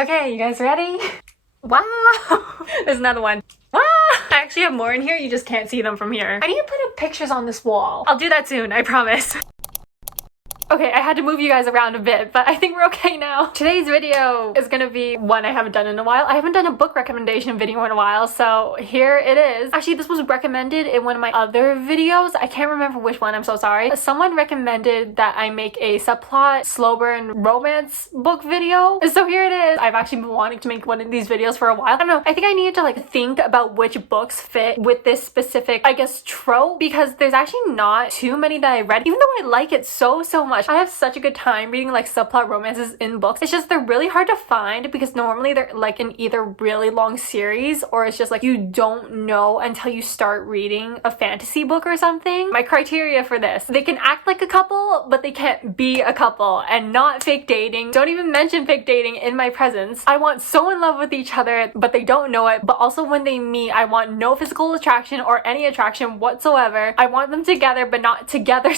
Okay, you guys ready? Wow! There's another one. Wow! I actually have more in here, you just can't see them from here. I need to put up pictures on this wall. I'll do that soon, I promise. Okay, I had to move you guys around a bit, but I think we're okay now. Today's video is gonna be one I haven't done in a while. I haven't done a book recommendation video in a while, so here it is. Actually, this was recommended in one of my other videos. I can't remember which one, I'm so sorry. Someone recommended that I make a subplot, slow burn romance book video. So here it is. I've actually been wanting to make one of these videos for a while. I don't know, I think I needed to think about which books fit with this specific, I guess, trope, because there's actually not too many that I read, even though I like it so much. I have such a good time reading subplot romances in books. It's just they're really hard to find because normally they're in either really long series or it's just you don't know until you start reading a fantasy book or something. My criteria for this: they can act like a couple, but they can't be a couple, and not fake dating. Don't even mention fake dating in my presence. I want so in love with each other, but they don't know it. But also when they meet, I want no physical attraction or any attraction whatsoever. I want them together, but not together,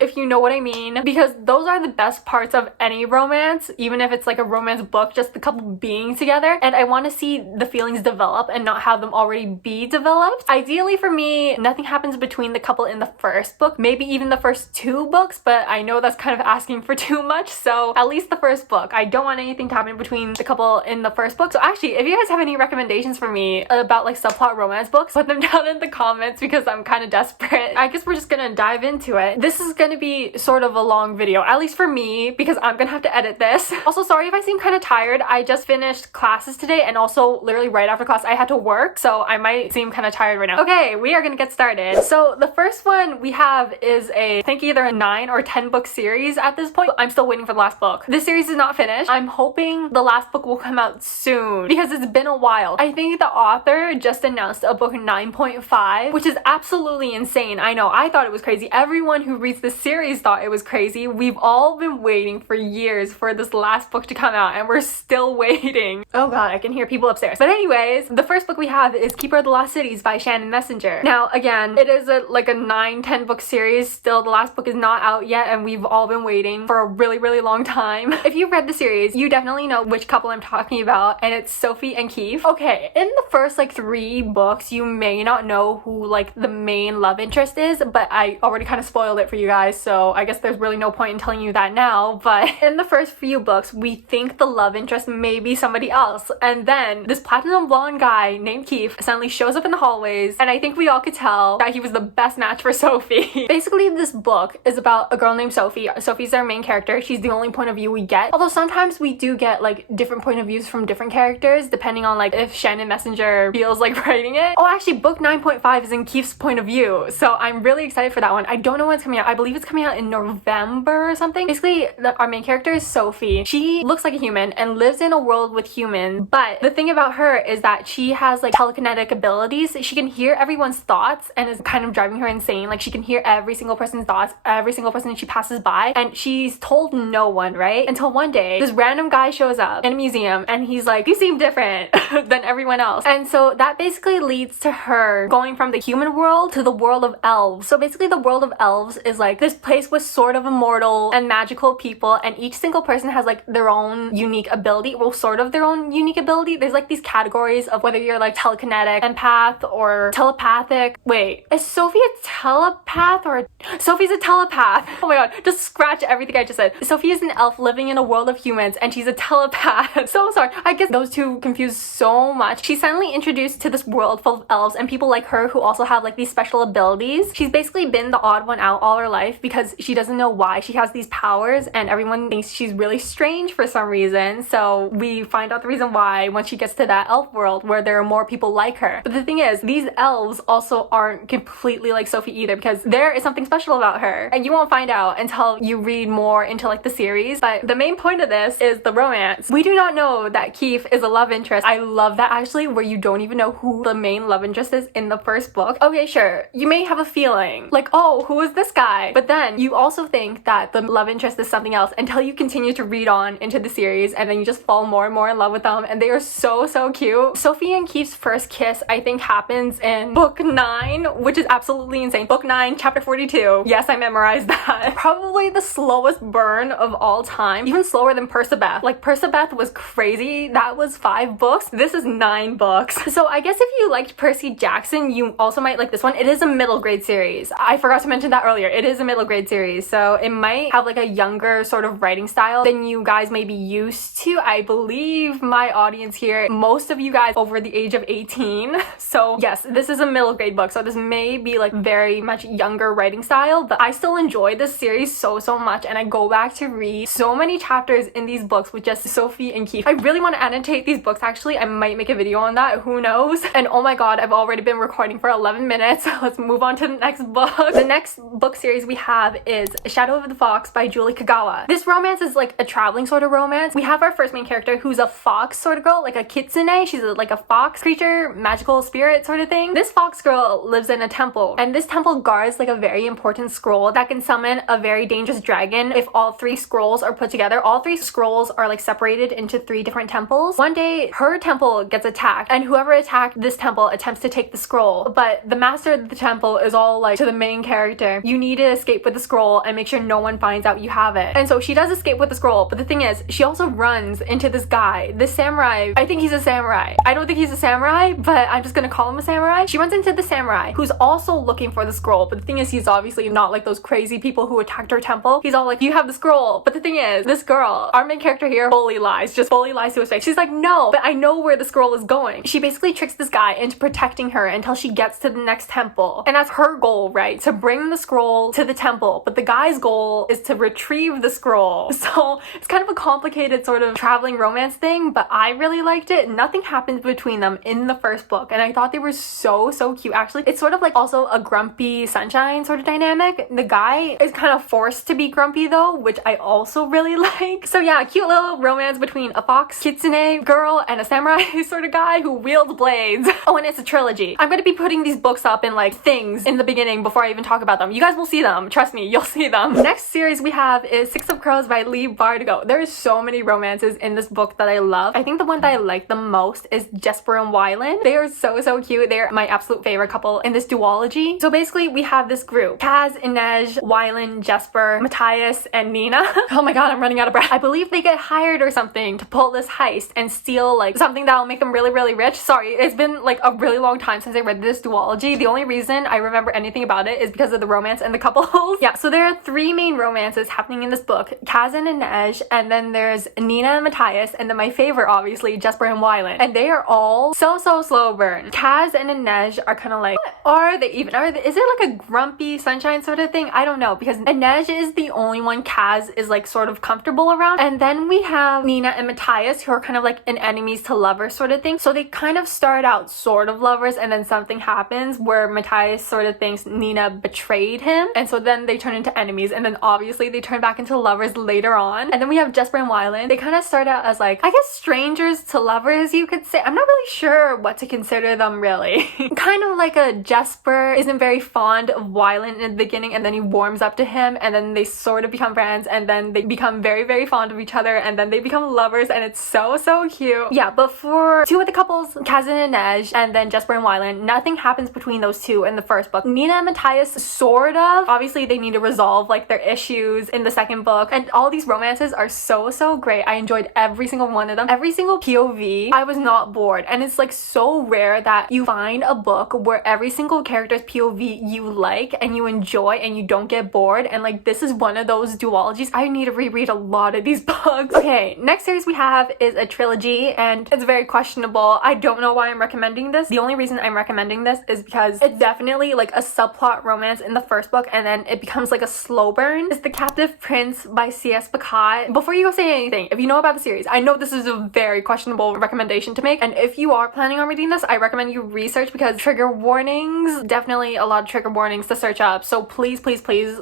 if you know what I mean. Because those are the best parts of any romance, even if it's a romance book, just the couple being together. And I want to see the feelings develop and not have them already be developed. Ideally for me, nothing happens between the couple in the first book, maybe even the first two books, but I know that's kind of asking for too much, so at least the first book. I don't want anything to happen between the couple in the first book. So actually, if you guys have any recommendations for me about subplot romance books, put them down in the comments because I'm kind of desperate. I guess we're just gonna dive into it. This is gonna be sort of a long video, at least for me, because I'm gonna have to edit this. Also, sorry if I seem kind of tired. I just finished classes today, and also literally right after class I had to work, so I might seem kind of tired right now. Okay, we are gonna get started. So the first one we have is I think either a 9 or 10 book series at this point. I'm still waiting for the last book. This series is not finished. I'm hoping the last book will come out soon because it's been a while. I think the author just announced a book 9.5, which is absolutely insane. I know, I thought it was crazy. Everyone who reads this series thought it was crazy. We've all been waiting for years for this last book to come out, and we're still waiting. Oh god, I can hear people upstairs. But anyways, the first book we have is Keeper of the Lost Cities by Shannon Messenger. Now, again, it is a 9-10 book series. Still, the last book is not out yet, and we've all been waiting for a really long time. If you've read the series, you definitely know which couple I'm talking about, and it's Sophie and Keith. Okay, in the first 3 books, you may not know who the main love interest is, but I already kind of spoiled it for you guys, so I guess there's really no point in telling you that now. But in the first few books, we think the love interest may be somebody else, and then this platinum blonde guy named Keith suddenly shows up in the hallways, and I think we all could tell that he was the best match for Sophie. Basically, this book is about a girl named Sophie. Sophie's our main character. She's the only point of view we get, although sometimes we do get different point of views from different characters depending on if Shannon Messenger feels like writing it. Oh, actually, book 9.5 is in Keith's point of view, so I'm really excited for that one. I don't know when it's coming out. I believe it's coming out in November or something. Basically, our main character is Sophie. She looks like a human and lives in a world with humans, but the thing about her is that she has telekinetic abilities. She can hear everyone's thoughts, and is kind of driving her insane. She can hear every single person's thoughts, every single person she passes by, and she's told no one, right? Until one day, this random guy shows up in a museum, and he's like, "You seem different than everyone else." And so that basically leads to her going from the human world to the world of elves. So basically, the world of elves is this place with sort of immortal and magical people, and each single person has their own unique ability. Well, sort of their own unique ability. There's these categories of whether you're telekinetic, empath, or telepathic. Wait, is Sophie a telepath or Sophie's a telepath? Oh my god, just scratch everything I just said. Sophie is an elf living in a world of humans, and she's a telepath. So sorry, I guess those two confuse so much. She's suddenly introduced to this world full of elves and people like her who also have these special abilities. She's basically been the odd one out all her life because she doesn't know why she has these powers, and everyone thinks she's really strange for some reason. So we find out the reason why once she gets to that elf world where there are more people like her. But the thing is, these elves also aren't completely like Sophie either, because there is something special about her, and you won't find out until you read more into the series. But the main point of this is the romance. We do not know that Keith is a love interest. I love that, actually, where you don't even know who the main love interest is in the first book. Okay, sure, you may have a feeling oh, who is this guy? But then you also think that the love interest is something else until you continue to read on into the series, and then you just fall more and more in love with them, and they are so cute. Sophie and Keith's first kiss, I think, happens in book 9, which is absolutely insane. Book 9, chapter 42. Yes, I memorized that. Probably the slowest burn of all time, even slower than Persebeth. Like, Persebeth was crazy. That was 5 books. This is 9 books. So I guess if you liked Percy Jackson, you also might like this one. It is a middle grade series. I forgot to mention that earlier. It is a middle grade series, so it might have like a younger sort of writing style than you guys may be used to. I believe my audience here, most of you guys over the age of 18. So yes, this is a middle grade book, so this may be like very much younger writing style, but I still enjoy this series so much, and I go back to read so many chapters in these books with just Sophie and Keith. I really want to annotate these books. Actually, I might make a video on that, who knows. And oh my god, I've already been recording for 11 minutes. Let's move on to the next book. The next book series we have is Shadow of the Fox by Julie Kagawa. This romance is like a traveling sort of romance. We have our first main character who's a fox sort of girl, like a kitsune. She's like a fox creature, magical spirit sort of thing. This fox girl lives in a temple, and this temple guards like a very important scroll that can summon a very dangerous dragon if all 3 scrolls are put together. All 3 scrolls are like separated into 3 different temples. One day her temple gets attacked, and whoever attacked this temple attempts to take the scroll, but the master of the temple is all like to the main character, you need to escape with the scroll and make sure no one finds out you have it. And so she does escape with the scroll, but the thing is, she also runs into this guy, this samurai. I think he's a samurai. I don't think he's a samurai, but I'm just gonna call him a samurai. She runs into the samurai who's also looking for the scroll, but the thing is, he's obviously not like those crazy people who attacked her temple. He's all like, you have the scroll. But the thing is, this girl, our main character here, fully lies, just fully lies to his face. She's like, no, but I know where the scroll is going. She basically tricks this guy into protecting her until she gets to the next temple. And that's her goal, right? To bring the scroll to the temple. But the guy's goal is to retrieve the scroll. So it's kind of a complicated sort of traveling romance thing, but I really liked it. Nothing happened between them in the first book, and I thought they were so cute. Actually, it's sort of like also a grumpy sunshine sort of dynamic. The guy is kind of forced to be grumpy though, which I also really like. So yeah, cute little romance between a fox kitsune girl and a samurai sort of guy who wields blades. Oh, and it's a trilogy. I'm gonna be putting these books up in like things in the beginning before I even talk about them. You guys will see them. Trust me, you'll see them. Next series we have is Six of Crows by Lee Bardugo. There's so many romances in this book that I love. I think the one that I like the most is Jesper and Wylan. They are so cute. They're my absolute favorite couple in this duology. So basically we have this group: Kaz, Inej, Wylan, Jesper, Matthias, and Nina. Oh my god, I'm running out of breath. I believe they get hired or something to pull this heist and steal like something that'll make them really rich. Sorry, it's been like a really long time since I read this duology. The only reason I remember anything about it is because of the romance and the couples. Yeah, so there are 3 main romances happening in this book: Kaz and Inej, and then there's Nina and Matthias, and then my favorite, obviously, Jesper and Wylan. And they are all so slow burn. Kaz and Inej are kind of like, what are they even? Is it like a grumpy sunshine sort of thing? I don't know, because Inej is the only one Kaz is like sort of comfortable around. And then we have Nina and Matthias, who are kind of like an enemies to lovers sort of thing. So they kind of start out sort of lovers, and then something happens where Matthias sort of thinks Nina betrayed him, and so then they turn into enemies, and then obviously they turn back into lovers later on. And then we have Jesper and Wylan. They kind of start out as like, I guess, strangers to lovers, you could say. I'm not really sure what to consider them really. Kind of like a Jesper isn't very fond of Wylan in the beginning, and then he warms up to him, and then they sort of become friends, and then they become very fond of each other, and then they become lovers, and it's so cute. Yeah, but for 2 of the couples, Kaz and Inej, and then Jesper and Wylan, nothing happens between those 2 in the first book. Nina and Matthias, sort of. Obviously, they need to resolve like their issues in the second book, and all these romances are so great. I enjoyed every single one of them. Every single POV, I was not bored, and it's like so rare that you find a book where every single character's POV you like and you enjoy and you don't get bored, and like this is one of those duologies. I need to reread a lot of these books. Okay, next series we have is a trilogy, and it's very questionable. I don't know why I'm recommending this. The only reason I'm recommending this is because it's definitely like a subplot romance in the first book, and then it becomes like a slow burn. It's The Captive Prince by C.S. Pacat. Before you go say anything, if you know about the series, I know this is a very questionable recommendation to make, and if you are planning on reading this, I recommend you research, because trigger warnings, definitely a lot of trigger warnings to search up. So please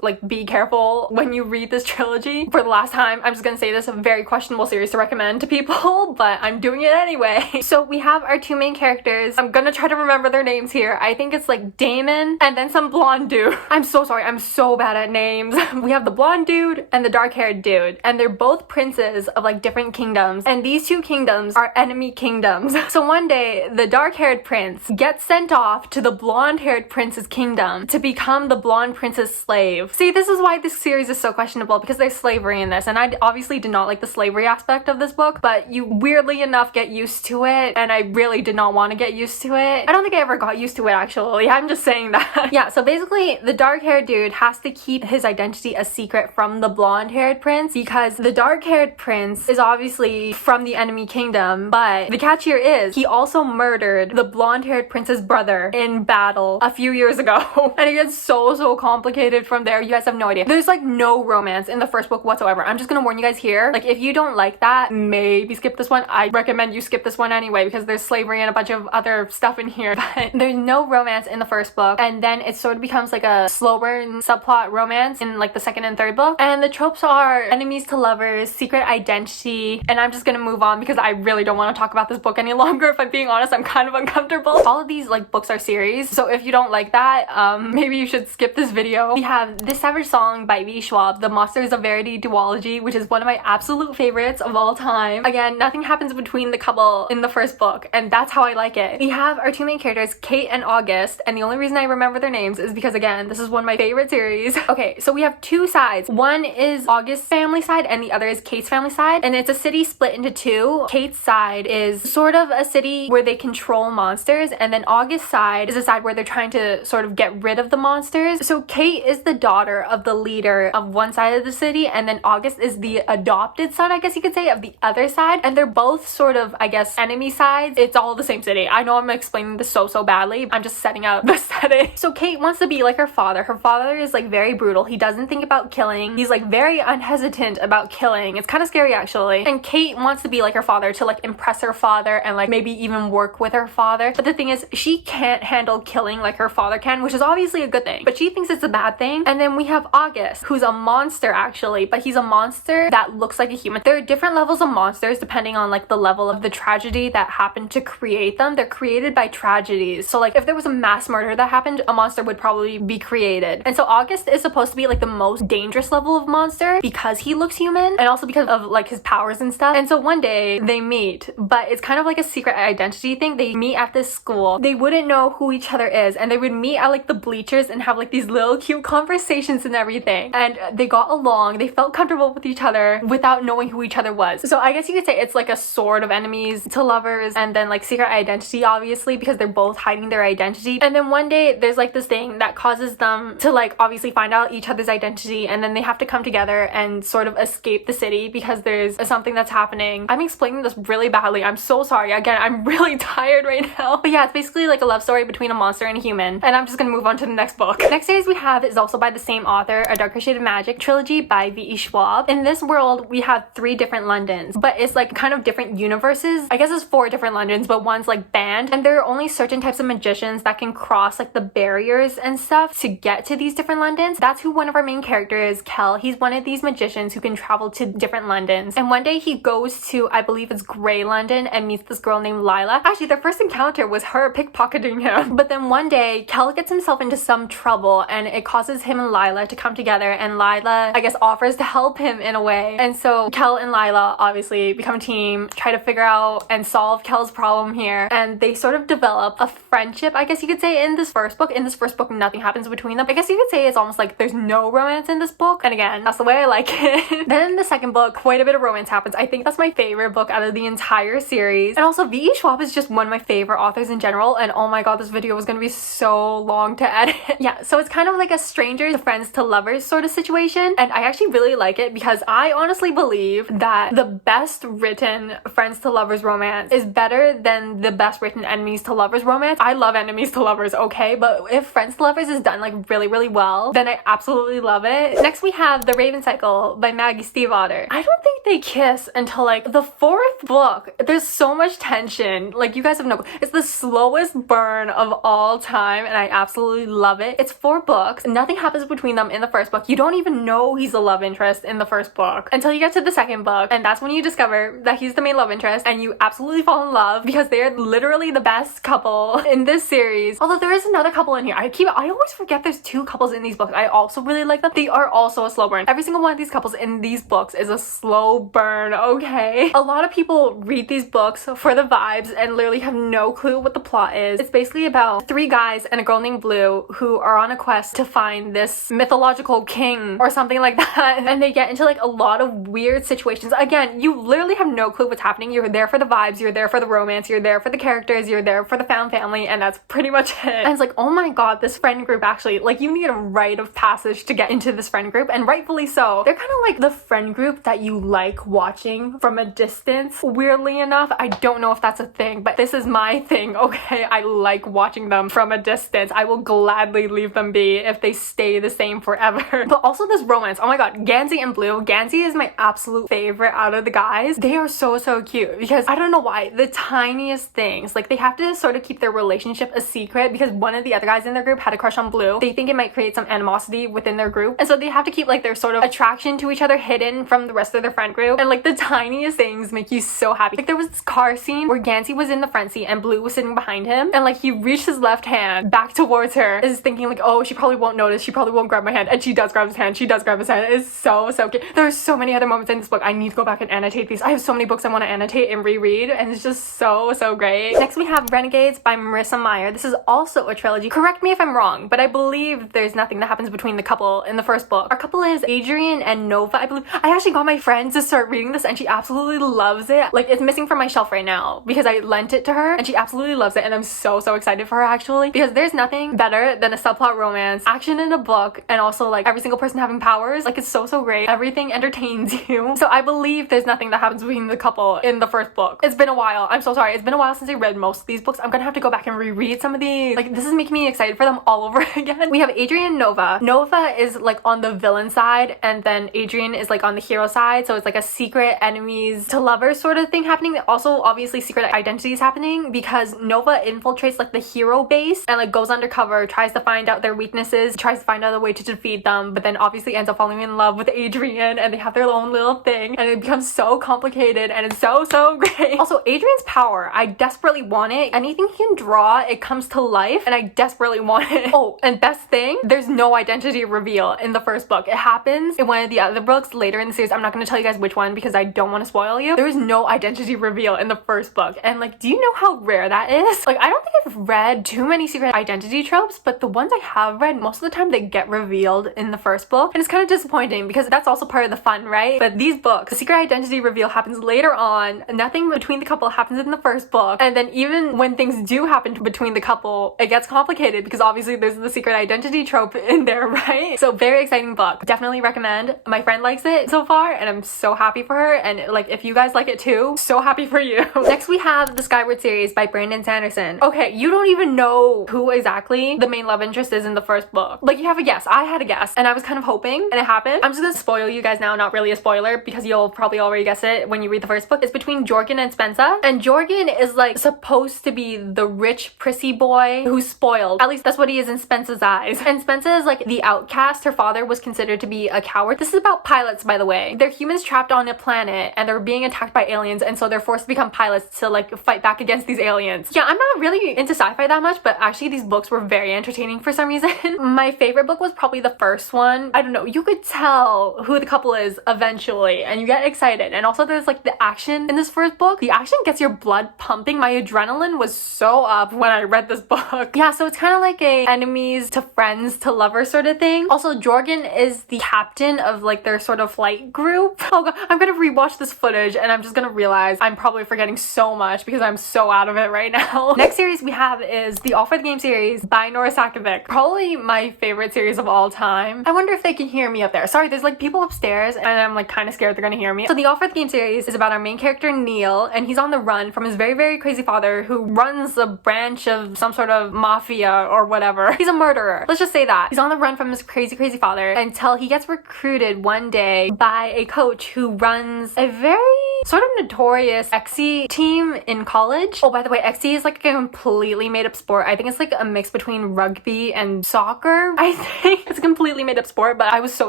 like be careful when you read this trilogy. For the last time, I'm just gonna say this is a very questionable series to recommend to people, but I'm doing it anyway. So we have our 2 main characters. I'm gonna try to remember their names here. I think it's like Damon and then some blonde dude. I'm so sorry, I'm so bad at names. names. We have the blonde dude and the dark-haired dude, and they're both princes of like different kingdoms, and these two kingdoms are enemy kingdoms. So one day the dark-haired prince gets sent off to the blonde-haired prince's kingdom to become the blonde prince's slave. See, this is why this series is so questionable, because there's slavery in this, and I obviously did not like the slavery aspect of this book, but you weirdly enough get used to it, and I really did not want to get used to it. I don't think I ever got used to it, actually. I'm just saying that. Yeah, so basically the dark-haired dude has to keep his identity a secret from the blonde-haired prince, because the dark-haired prince is obviously from the enemy kingdom, but the catch here is he also murdered the blonde-haired prince's brother in battle a few years ago. And it gets so complicated from there. You guys have no idea. There's like no romance in the first book whatsoever. I'm just gonna warn you guys here. Like, if you don't like that, maybe skip this one. I recommend you skip this one anyway, because there's slavery and a bunch of other stuff in here. But there's no romance in the first book, and then it sort of becomes like a slow burn subplot romance in like the second and third book. And the tropes are enemies to lovers, secret identity, and I'm just gonna move on because I really don't want to talk about this book any longer. If I'm being honest, I'm kind of uncomfortable. All of these like books are series, so if you don't like that, maybe you should skip this video. We have This Savage Song by V. Schwab, The Monsters of Verity duology, which is one of my absolute favorites of all time. Again, nothing happens between the couple in the first book, and that's how I like it. We have our two main characters, Kate and August, and the only reason I remember their names is because, again, this is one of my favorite series. Okay, so we have two sides. One is August's family side and the other is Kate's family side, and it's a city split into two. Kate's side is sort of a city where they control monsters, and then August's side is a side where they're trying to sort of get rid of the monsters. So Kate is the daughter of the leader of one side of the city, and then August is the adopted son, I guess you could say, of the other side, and they're both sort of, I guess, enemy sides. It's all the same city. I know I'm explaining this so badly. I'm just setting up the setting. So Kate wants to be like her father. Her father is like very brutal. He doesn't think about killing. He's like very unhesitant about killing. It's kind of scary, actually. And Kate wants to be like her father, to like impress her father and like maybe even work with her father. But the thing is, she can't handle killing like her father can, which is obviously a good thing, but she thinks it's a bad thing. And then we have August, who's a monster actually, but he's a monster that looks like a human. There are different levels of monsters depending on like the level of the tragedy that happened to create them. They're created by tragedies. So like if there was a mass murder that happened, a monster would probably be created. And so August is supposed to be like the most dangerous level of monster because he looks human, and also because of like his powers and stuff. And so one day they meet, but it's kind of like a secret identity thing. They meet at this school. They wouldn't know who each other is, and they would meet at like the bleachers and have like these little cute conversations and everything. And they got along. They felt comfortable with each other without knowing who each other was. So I guess you could say it's like a sort of enemies to lovers, and then like secret identity, obviously, because they're both hiding their identity. And then one day there's like this thing that causes them to like obviously find out each other's identity, and then they have to come together and sort of escape the city because there's something that's happening. I'm explaining this really badly. I'm so sorry. Again, I'm really tired right now. But yeah, it's basically like a love story between a monster and a human. And I'm just gonna move on to the next book. Next series we have is also by the same author, A Darker Shade of Magic trilogy by V.E. Schwab. In this world, we have 3 different Londons, but it's like kind of different universes. I guess it's 4 different Londons, but one's like banned, and there are only certain types of magicians that can cross like the barriers and stuff to get to these different Londons. That's who one of our main characters is, Kel. He's one of these magicians who can travel to different Londons, and one day he goes to, I believe it's Grey London, and meets this girl named Lila. Actually, their first encounter was her pickpocketing him, but then one day Kel gets himself into some trouble, and it causes him and Lila to come together, and Lila, I guess, offers to help him in a way. And so Kel and Lila obviously become a team, try to figure out and solve Kel's problem here, and they sort of develop a friendship, I guess you could say, in this first book. In this first book, nothing happens between them. I guess you could say it's almost like there's no romance in this book, and again, that's the way I like it. Then in the second book, quite a bit of romance happens. I think that's my favorite book out of the entire series. And also, V.E. Schwab is just one of my favorite authors in general, and oh my god, this video was gonna be so long to edit. Yeah, so it's kind of like a strangers to friends to lovers sort of situation, and I actually really like it because I honestly believe that the best written friends to lovers romance is better than the best written enemies to lovers romance. I love enemies to lovers, okay, but if friends to lovers is done like really well, then I absolutely love it. Next we have The Raven Cycle by Maggie Stiefvater. I don't think they kiss until like the 4th book. There's so much tension, like you guys have no, it's the slowest burn of all time, and I absolutely love it. It's 4 books. Nothing happens between them in the first book. You don't even know he's a love interest in the first book until you get to the second book, and that's when you discover that he's the main love interest, and you absolutely fall in love because they're literally the best couple in this series. Although there is another couple in here. I always forget there's 2 couples in these books. I also really like them, they are also a slow burn. Every single one of these couples in these books is a slow burn, okay? A lot of people read these books for the vibes and literally have no clue what the plot is. It's basically about 3 guys and a girl named Blue who are on a quest to find this mythological king or something like that, and they get into like a lot of weird situations. Again, you literally have no clue what's happening. You're there for the vibes, you're there for the romance, you're there for the characters, you're there for the found family, and that's pretty much it. And it's like, oh my god, this friend group actually, like, you need a rite of passage to get into this friend group, and rightfully so. They're kind of like the friend group that you like watching from a distance. Weirdly enough, I don't know if that's a thing, but this is my thing, okay? I like watching them from a distance. I will gladly leave them be if they stay the same forever. But also this romance, oh my god, Gansey and Blue. Gansey is my absolute favorite out of the guys. They are so cute because I don't know why, the tiniest things, like, they have to sort of keep their relationship a secret because one of the other guys in their group had a crush on Blue. They think it might create some animosity within their group, and so they have to keep like their sort of attraction to each other hidden from the rest of their friend group, and like the tiniest things make you so happy. Like, there was this car scene where Gansey was in the front seat and Blue was sitting behind him, and like he reached his left hand back towards her, is thinking like, oh, she probably won't notice, she probably won't grab my hand, and she does grab his hand, she does grab his hand. It's so cute. There are so many other moments in this book. I need to go back and annotate these. I have so many books I want to annotate and reread, and it's just so great. Next we have Renegades by Marissa Meyer. This is also a trilogy. Correct me if I'm wrong, but I believe there's nothing that happens between the couple in the first book. Our couple is Adrian and Nova, I believe. I actually got my friend to start reading this and she absolutely loves it. Like, it's missing from my shelf right now because I lent it to her and she absolutely loves it, and I'm so excited for her actually, because there's nothing better than a subplot romance, action in a book, and also like every single person having powers. Like, it's so great. Everything entertains you. So I believe there's nothing that happens between the couple in the first book. It's been a while. I'm so sorry. It's been a while since I read most of these books. I'm gonna have to go back and reread some of these. Like, this is making me excited for them all over again. We have Adrian and Nova. Nova is like on the villain side, and then Adrian is like on the hero side. So it's like a secret enemies to lovers sort of thing happening. Also, obviously, secret identities happening because Nova infiltrates like the hero base and like goes undercover, tries to find out their weaknesses, tries to find out a way to defeat them, but then obviously ends up falling in love with Adrian, and they have their own little thing, and it becomes so complicated, and it's so great. Also, Adrian's power, I desperately want it. Anything he can draw, it comes to life, and I desperately want it. Oh, and best thing, there's no identity reveal in the first book. It happens in one of the other books later in the series. I'm not going to tell you guys which one because I don't want to spoil you. There is no identity reveal in the first book, and like, do you know how rare that is? Like, I don't think I've read too many secret identity tropes, but the ones I have read, most of the time they get revealed in the first book, and it's kind of disappointing because that's also part of the fun, right? But these books, the secret identity reveal happens later on. Nothing between the couple happens in the first book, and then even when things do happen between the couple, it gets complicated because obviously there's the secret identity trope in there, right? So very exciting book. Definitely recommend. My friend likes it so far, and I'm so happy for her, and like, if you guys like it too, so happy for you. Next we have the Skyward series by Brandon Sanderson. Okay, you don't even know who exactly the main love interest is in the first book. Like, you have a guess. I had a guess, and I was kind of hoping, and it happened. I'm just gonna spoil you guys now, not really a spoiler because you'll probably already guess it when you read the first book. It's between Jorgen and Spensa, and Jorgen is like supposed to be the rich prissy boy who's spoiled. At least that's what he is in Spensa's eyes. And Spensa is like the outcast. Her father was considered to be a coward. This is about pilots, by the way. They're humans trapped on a planet and they're being attacked by aliens, and so they're forced to become pilots to like fight back against these aliens. Yeah, I'm not really into sci-fi that much, but actually these books were very entertaining for some reason. My favorite book was probably the first one. I don't know, you could tell who the couple is eventually and you get excited. And also there's like the action in this first book. The action gets your blood pumping. My adrenaline was so up when I read this book. Yeah, so it's kind of like a enemies to friends to lovers sort of thing. Also, Jorgen is the captain of like their sort of flight group. Oh god, I'm gonna rewatch this footage and I'm just gonna realize I'm probably forgetting so much because I'm so out of it right now. Next series we have is the All for the Game series by Nora Sakovic. Probably my favorite series of all time. I wonder if they can hear me up there. Sorry, there's like people upstairs and I'm like kind of scared they're gonna hear me. So the All for the Game series is about our main character Neil, and he's on the run from his very crazy father who runs a branch of some sort of mafia or whatever. He's a murderer. Let's just say that. He's on the run from his crazy father until he gets recruited one day by a coach who runs a very sort of notorious XC team in college. Oh, by the way, XC is like a completely made up sport. I think it's like a mix between rugby and soccer. I think it's a completely made up sport, but I was so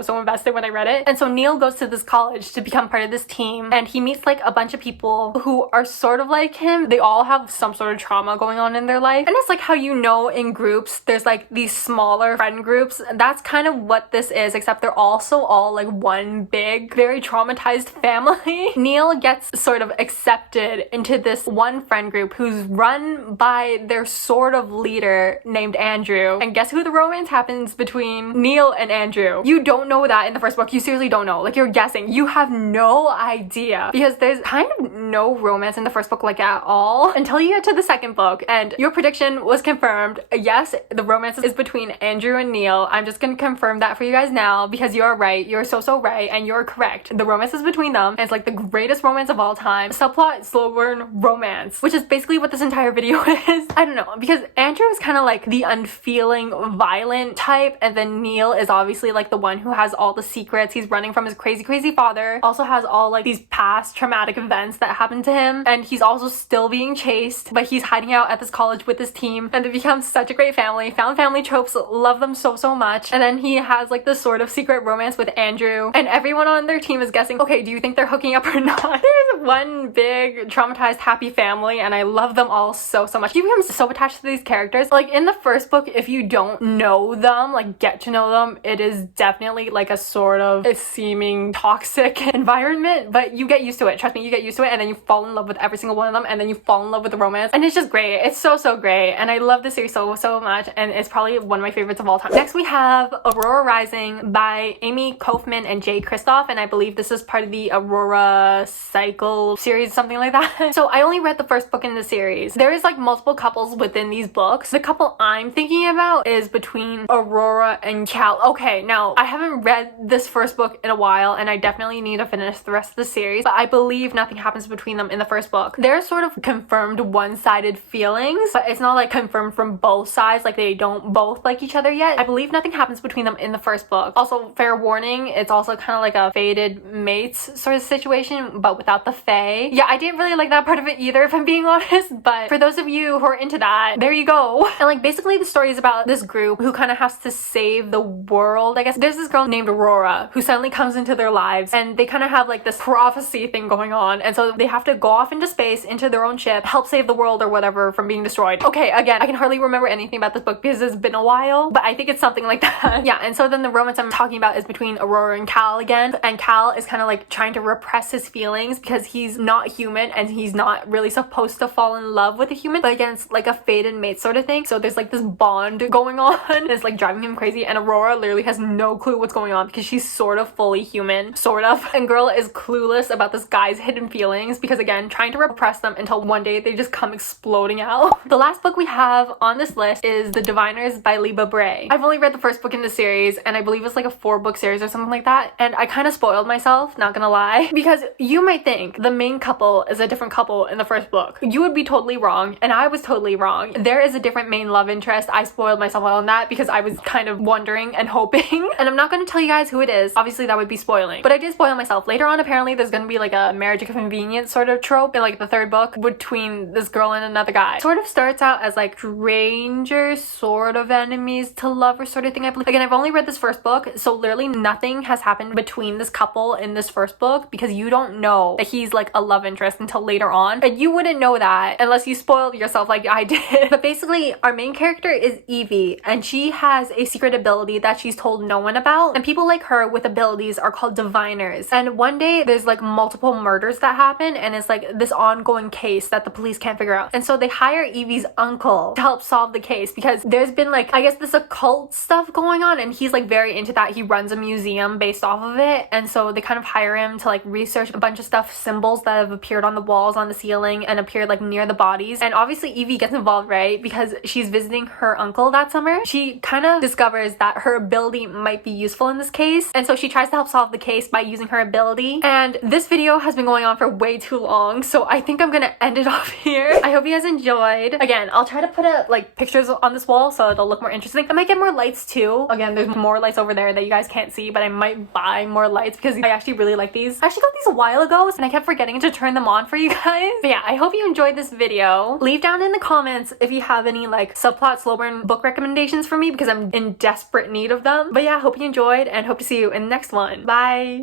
invested when I read it. And so Neil goes to this college to become part of this team, and he meets like a bunch of people who are sort of like him. They all have some sort of trauma going on in their life, and it's like how, you know, in groups there's like these smaller friend groups. That's kind of what this is, except they're also all like one big, very traumatized family. Neil gets sort of accepted into this one friend group who's run by their sort of leader named Andrew. And guess who the romance happens between Neil and Andrew? You don't know that in the first book. You seriously don't know. Like, you're guessing. You have no idea, because there's kind of no romance in the first book, like, at all, until you get to the second book. And your prediction was confirmed. Yes, the romance is between Andrew and Neil. I'm just gonna confirm that for you guys now, because you're right. You're so right, and you're correct. The romance is between them, and it's like the greatest romance of all time. Subplot, slow burn romance, which is basically what this entire video is. I don't know, because Andrew is kind of like the unfeeling, violent type, and then Neil is obviously like the one who has all the secrets. He's running from his crazy father, also has all like these past traumatic events that happened to him, and he's also still being chased, but he's hiding out at this college with his team, and they become such a great family. Found family tropes, love them so much. And then he has like this sort of secret romance with Andrew, and everyone on their team is guessing, okay, do you think they're hooking up or not? There's one big traumatized happy family, and I love them all so much. You become so attached to these characters. Like, in the first book, if you don't know them, like get to know them, it is definitely like a sort of a seeming toxic environment, but you get used to it. Trust me, you get used to it, and then you fall in love with every single one of them, and then you fall in love with the romance, and it's just great. It's so great, and I love this series so much, and it's probably one of my favorites of all time. Next we have Aurora Rising by Amy Kaufman and Jay Kristoff, and I believe this is part of the Aurora cycle series, something like that. So I only read the first book in the series. There is like multiple couples within these books. The couple I'm thinking about is between Aurora and Cal. Okay, now I haven't read this first book in a while, and I definitely need to finish the rest of the series, but I believe nothing happens between them in the first book. They're sort of confirmed one-sided feelings, but it's not like confirmed from both sides, like they don't both like each other yet. I believe nothing happens between them in the first book. Also, fair warning, it's also kind of like a fated mates sort of situation, but without the fae. Yeah, I didn't really like that part of it either, if I'm being honest, but for those of you who are into that, there you go. And like, basically the story is about this group who kind of has to save the world, I guess. There's this girl named Aurora who suddenly comes into their lives, and they kind of have like this prophecy thing going on, and so they have to go off into space, into their own ship, help save the world or whatever from being destroyed. Okay, again, I can hardly remember anything about this book because it's been a while, but I think it's something like that. Yeah, and so then the romance I'm talking about is between Aurora and Cal again, and Cal is kind of like trying to repress his feelings because he's not human, and he's not really supposed to fall in love with a human, but again, it's like a fated mate sort of thing, so there's like this bond going on, and it's like driving him crazy, and Aurora literally has no clue what's going on because she's sort of fully human, sort of, and girl is clueless about this guy's hidden feelings because, again, trying to repress them until one day they just come exploding out. The last book we have on this list is The Diviners by Liba Bray. I've only read the first book in the series, and I believe it's like a 4-book series or something like that, and I kind of spoiled myself, not gonna lie, because you might think the main couple is a different couple in the first book. You would be totally wrong, and I was totally wrong. There is a different main love interest. I spoiled myself on that because I was kind of wondering and hoping, and I'm not gonna tell you guys who it is. Obviously that would be spoiling, but I did spoil myself. Later on, apparently there's gonna be like a marriage of convenience sort of trope in like the 3rd book between this girl and another guy. Sort of starts out as like strangers, sort of enemies to lovers sort of thing, I believe. Again, I've only read this first book, so literally nothing has happened between this couple in this first book because you don't know that he's like a love interest until later on, and you wouldn't know that unless you spoiled yourself like I did. But basically our main character is Evie, and she has a secret ability that she's told no one about, and people like her with abilities are called diviners. And one day there's like multiple murders that happen, and it's like this ongoing case that the police can't figure out, and so they hire Evie's uncle to help solve the case because there's been like, I guess, this occult stuff going on, and he's like very into that. He runs a museum based off of it, and so they kind of hire him to like research a bunch of stuff, symbols that have appeared on the walls, on the ceiling, and appeared like near the bodies. And obviously Evie gets involved, right, because she's visiting her uncle that summer. She kind of discovers that her ability might be useful in this case, and so she tries to help solve the case by using her ability. And this video has been going on for way too long, so I think I'm gonna end it off here. I hope you guys enjoyed. Again, I'll try to put like pictures on this wall so it'll look more interesting. I might get more lights too. Again, there's more lights over there that you guys can't see, but I might buy more lights because I actually really like these. I actually got these a while ago, and I kept forgetting to turn them on for you guys. But yeah, I hope you enjoyed this video. Leave down in the comments if you have any like subplot slow burn book recommendations for me because I'm in desperate need of them. But yeah, hope you enjoyed, and hope to see you in the next one. Bye!